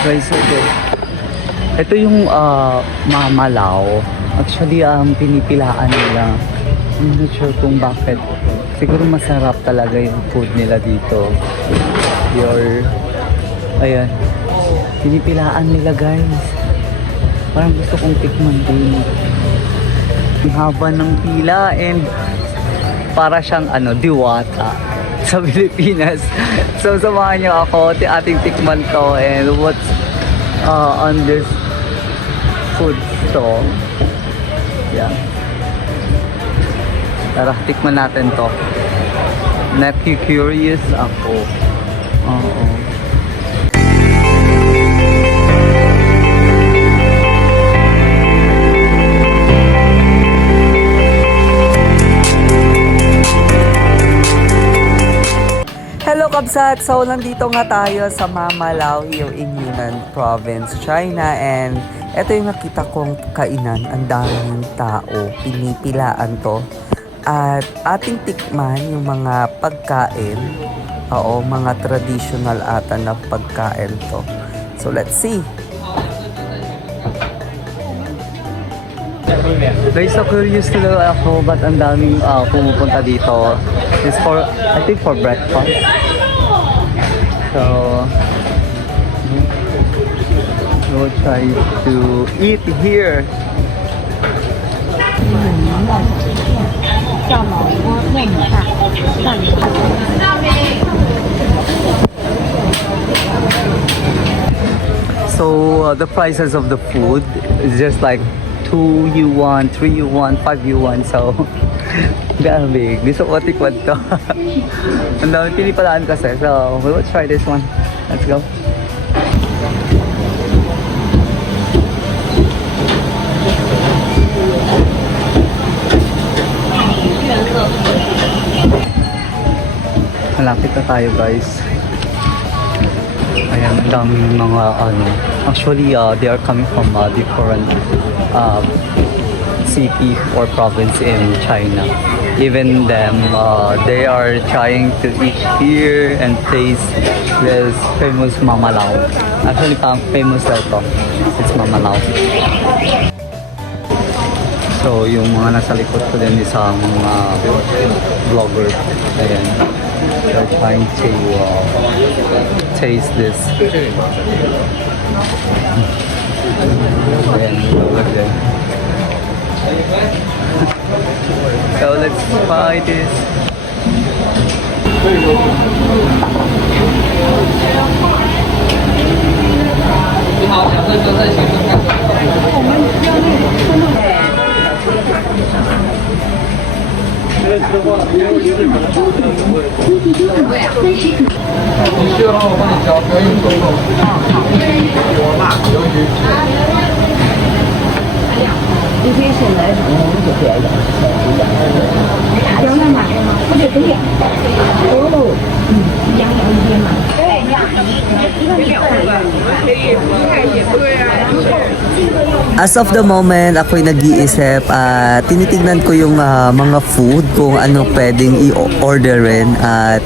guys, ito yung Mamalao. Actually, pinipilaan nila. I'm not sure kung bakit. Siguro masarap talaga yung food nila dito. Ayan. Pinipilaan nila guys. Parang gusto kong tikman din. Ang haba ng pila and para siyang diwata sa Pilipinas. So samahan niyo ako ating tikman to and what's on this food stall. Yeah. Tara, tikman natin to. Curious ako. Oo. Hello Kabsat! So nandito nga tayo sa Mamalao here in Yunnan Province, China, and ito yung nakita kong kainan. Ang daming tao, pinipilaan to at ating tikman yung mga pagkain. Oo, mga traditional ata na pagkain to. So let's see. Guys, so curious talaga ako ba't ang daming pumupunta dito. It's for, I think for breakfast. So, we'll try to eat here. So, the prices of the food is just like 2 yuan, 3 yuan, 5 yuan. So, grabe. Gusto ko tikman to. Ang dami pinipalaan kasi. So, we will try this one. Let's go. Malapit na tayo guys. Ayan, ang daming mga actually they are coming from different city or province in China. Even them, they are trying to eat here and taste this famous Mamalao. Actually, famous na ito. It's Mamalao. So, yung mga nasa likod ko din is mga vloggers. Ayan. They're trying to taste this. Ayan, over there. So let's try this. As of the moment, ako'y nag-iisip at tinitignan ko yung mga food kung ano pwedeng i-orderin at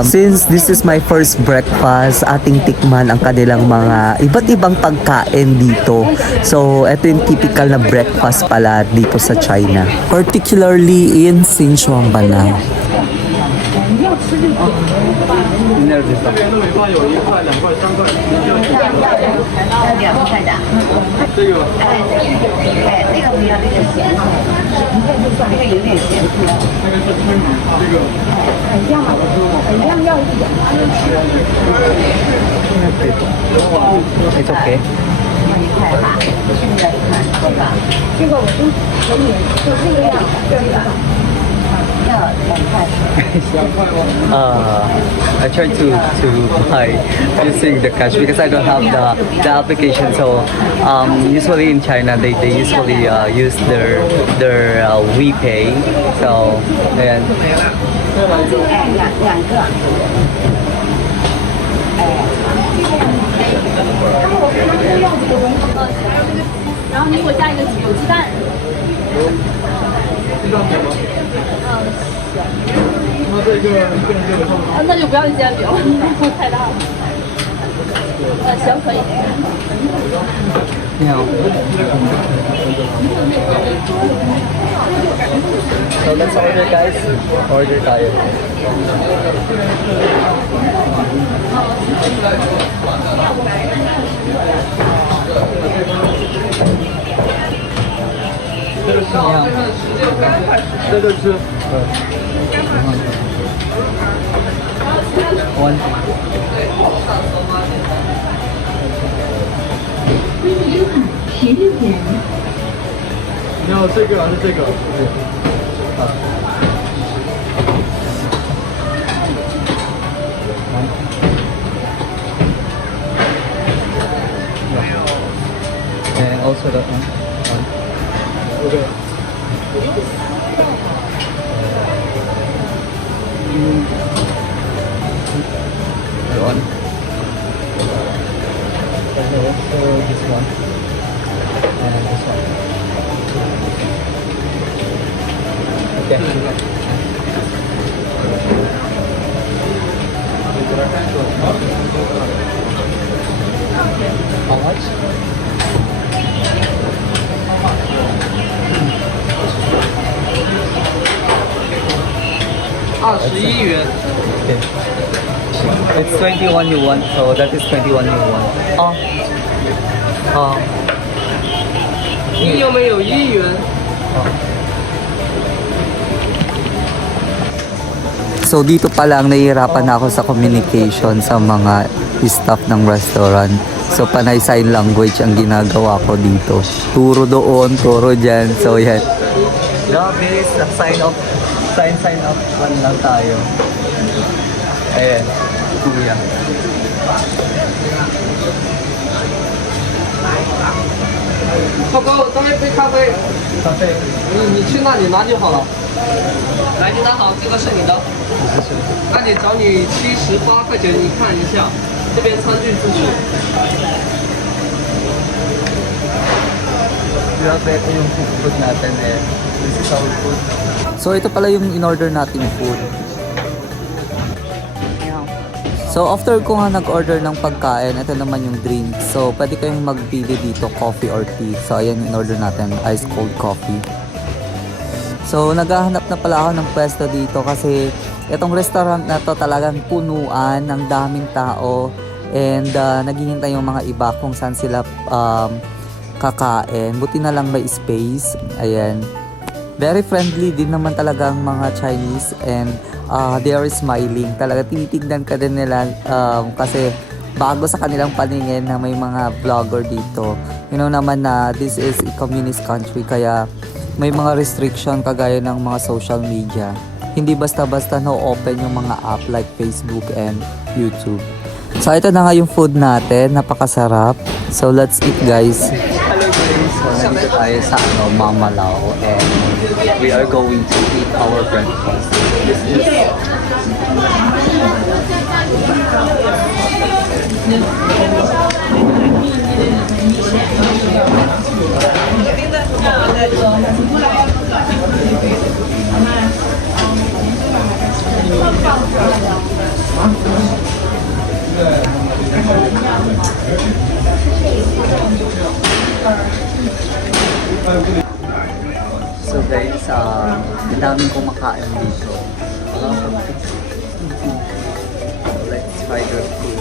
since this is my first breakfast, ating tikman ang kanilang mga iba't ibang pagkain dito. So, ito yung typical na breakfast pala dito sa China. Particularly in Sichuan Banao. I try to buy using the cash because I don't have the application. So usually in China they usually use their WePay. So and 然后你给我加一个有鸡蛋。那就不要煎饼了，太大了。行可以。你好。So let's order guys. Order tayo. One. 你要这个还是这个？And also that one. OK。That one. And also this one. And this one. Okay. How much? Okay. It's 21 yuan, so that is 21 yuan. Oh. Oh. 你有没有1元？ So dito pa lang nahihirapan na ako sa communication sa mga staff ng restaurant. So panay sign language ang ginagawa ko dito. Turo doon, turo dyan. So yan. Grabe, sign up. Sign up lang tayo. Ayan. Kuya.涛哥，我倒一杯咖啡。咖啡。你去那里拿就好了。来，你拿好，这个是你的。那你找你78块钱，你看一下，这边餐具自取。 Grabe, ito yung food natin eh. This is our food. So ito pala yung in-order nating food. So after ko nga nag-order ng pagkain, ito naman yung drink. So pwede kayong magpili dito, coffee or tea. So ayan yung in-order natin, ice cold coffee. So naghahanap na pala ako ng pwesto dito kasi itong restaurant na to talagang punuan ng daming tao. And naghihintay yung mga iba kung saan sila kakain. Buti na lang may space. Ayan. Very friendly din naman talaga ang mga Chinese and they are smiling. Talaga tinitignan ka din nila kasi bago sa kanilang paningin na may mga vlogger dito. You know naman na this is a communist country kaya may mga restriction kagaya ng mga social media. Hindi basta-basta no-open yung mga app like Facebook and YouTube. So ito na nga yung food natin. Napakasarap. So let's eat guys. Hello guys, so nandito tayo sa Mama Lao and we are going to eat our breakfast. This is So guys, ang daming kumakain dito. So let's try their food.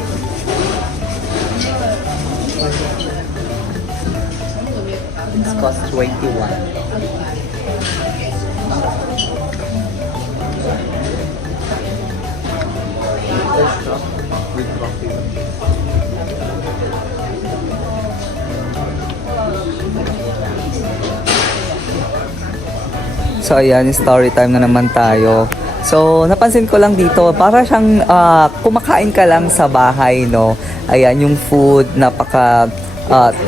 It's cost 21. With coffee. So ayan, story time na naman tayo. So napansin ko lang dito, para siyang kumakain ka lang sa bahay, no? Ayan, yung food, napaka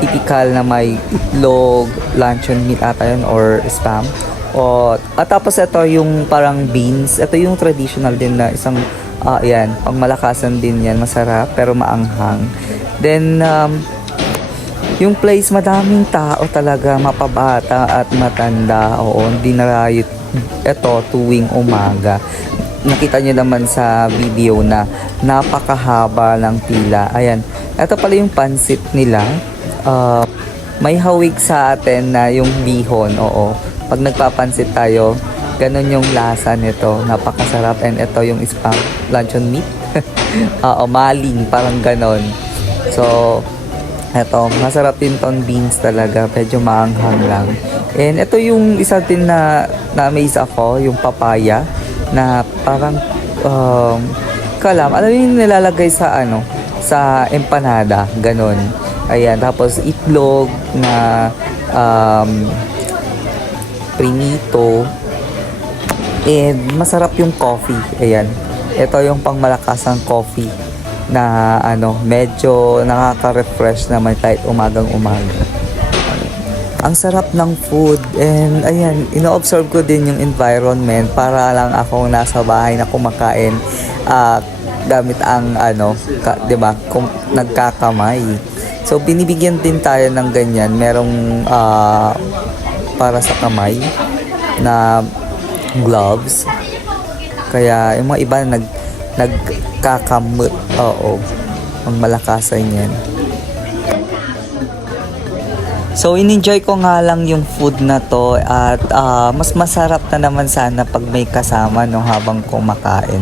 typical na may itlog, luncheon meat ata yun, or spam. At tapos ito yung parang beans. Ito yung traditional din na isang, ayan, pangmalakasan din yan. Masarap, pero maanghang. Then, yung place, madaming tao talaga, mapabata at matanda. Oo, hindi narayot ito tuwing umaga. Nakita nyo naman sa video na napakahaba ng pila. Ayan, Ito pala yung pansit nila. May hawig sa atin na yung bihon, oo. Pag nagpapansit tayo, ganun yung lasa nito. Napakasarap. And ito yung spam luncheon meat. Oo, maling, parang ganon. So, eto, masarap din tong beans talaga. Medyo maanghang lang. And ito yung isa din na na-amaze ako, yung papaya, na parang, alam mo yung nilalagay sa sa empanada, ganon. Ayan, tapos itlog na prinito. And masarap yung coffee. Ayan. Ito yung pangmalakasang coffee na medyo nakaka-refresh naman kahit umagang-umaga. Ang sarap ng food. And ayan, ino-observe ko din yung environment para lang ako nasa bahay na kumakain gamit ang diba, kung nagkakamay. So binibigyan din tayo ng ganyan. Merong para sa kamay na gloves. Kaya yung mga iba nagkakamot. Oo. Ang malakasan yan. So, in-enjoy ko nga lang yung food na to at mas masarap na naman sana pag may kasama habang kumakain.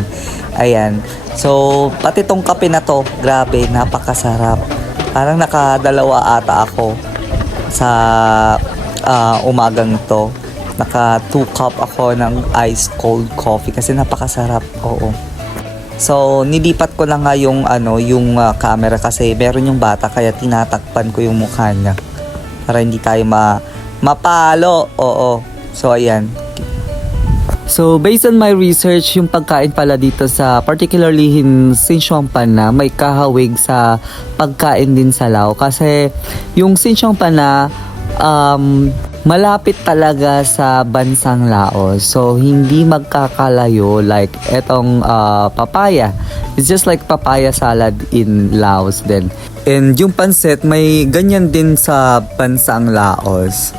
Ayan. So, pati tong kape na to, grabe, napakasarap. Parang nakadalawa ata ako sa umagang to. Naka 2 cup ako ng ice cold coffee kasi napakasarap. Oo. So, nilipat ko lang nga yung camera kasi meron yung bata kaya tinatakpan ko yung mukha niya para hindi tayo mapalo. Oo. So, ayan. So, based on my research, yung pagkain pala dito sa particularly in Xinjiang na may kahawig sa pagkain din sa Lao. Kasi yung Xinjiang na malapit talaga sa bansang Laos. So, hindi magkakalayo like etong papaya. It's just like papaya salad in Laos din. And yung pansit, may ganyan din sa bansang Laos.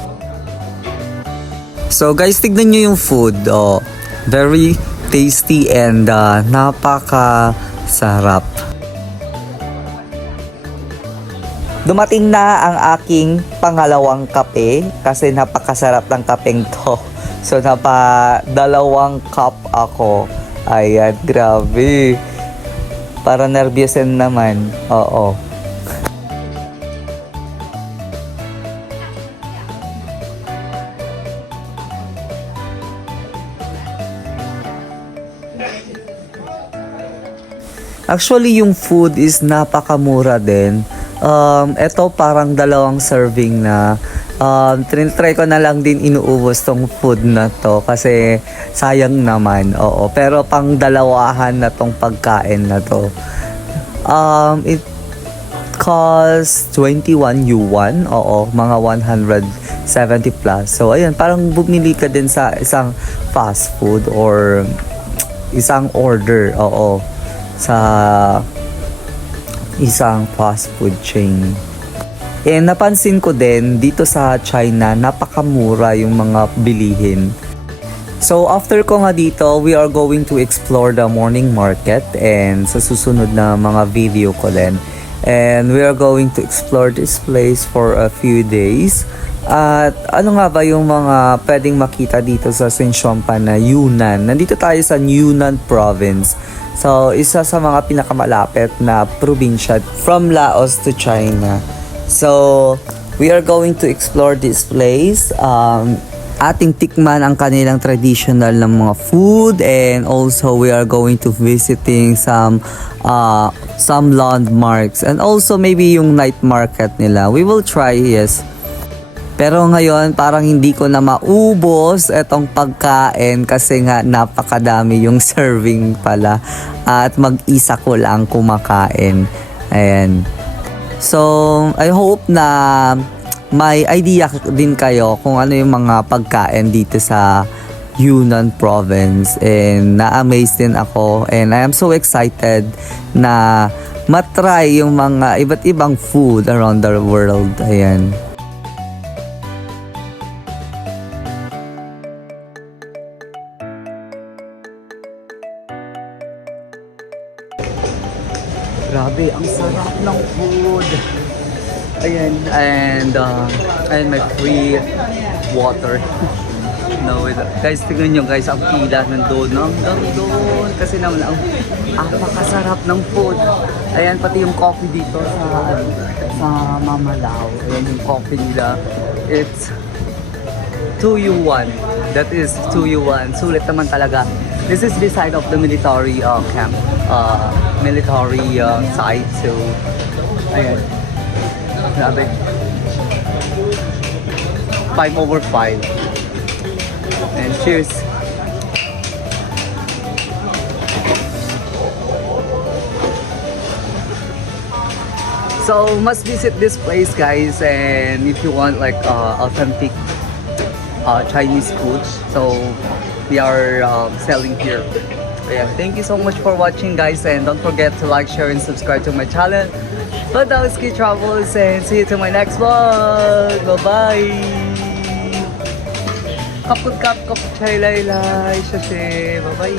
So guys, tignan nyo yung food. Oh, very tasty and napaka-sarap. Dumating na ang aking pangalawang kape kasi napakasarap ng kapeng to. So dalawang cup ako. Ayan, grabe. Para nervousin naman. Oo. Actually, yung food is napakamura din. Ito parang dalawang serving na. Try ko na lang din inuubos tong food na to kasi sayang naman. Oo. Pero pang dalawahan na tong pagkain na to. It costs 21 yuan. Oo, mga 170 plus. So, ayan, parang bumili ka din sa isang fast food or isang order. Oo. Sa isang fast food chain. And napansin ko din dito sa China, napakamura yung mga bilihin. So after ko nga dito, we are going to explore the morning market and sa susunod na mga video ko din. And we are going to explore this place for a few days. At ano nga ba yung mga pwedeng makita dito sa Xinjiang na Yunnan? Nandito tayo sa Yunnan province. So, isa sa mga pinakamalapit na probinsya from Laos to China. So, we are going to explore this place. Ating tikman ang kanilang traditional na mga food and also we are going to visiting some landmarks and also maybe yung night market nila. We will try, yes. Pero ngayon, parang hindi ko na maubos itong pagkain kasi nga napakadami yung serving pala. At mag-isa ko lang kumakain. Ayan. So, I hope na may idea din kayo kung ano yung mga pagkain dito sa Yunnan province. And na-amaze din ako. And I am so excited na matry yung mga iba't ibang food around the world. Ayan. Grabe, Grabe, ang sarap ng food. Ayan, and may free water. No, guys, tingnan nyo guys, ang pila nandun hanggang doon. Kasi naman, ang napakasarap ng food. Ayan, pati yung coffee dito sa Mamalao. Ayan yung coffee nila. It's 2U1. That is 2U1. Sulit naman talaga. This is beside of the military camp. Military site. So, ayan. Grabe. 5/5. And cheers. So must visit this place, guys, and if you want like authentic Chinese food, so we are selling here. Yeah, thank you so much for watching, guys, and don't forget to like, share, and subscribe to my channel, Badowski Travels, and see you to my next vlog. Bye bye. Kapag chai lai lai, bye bye.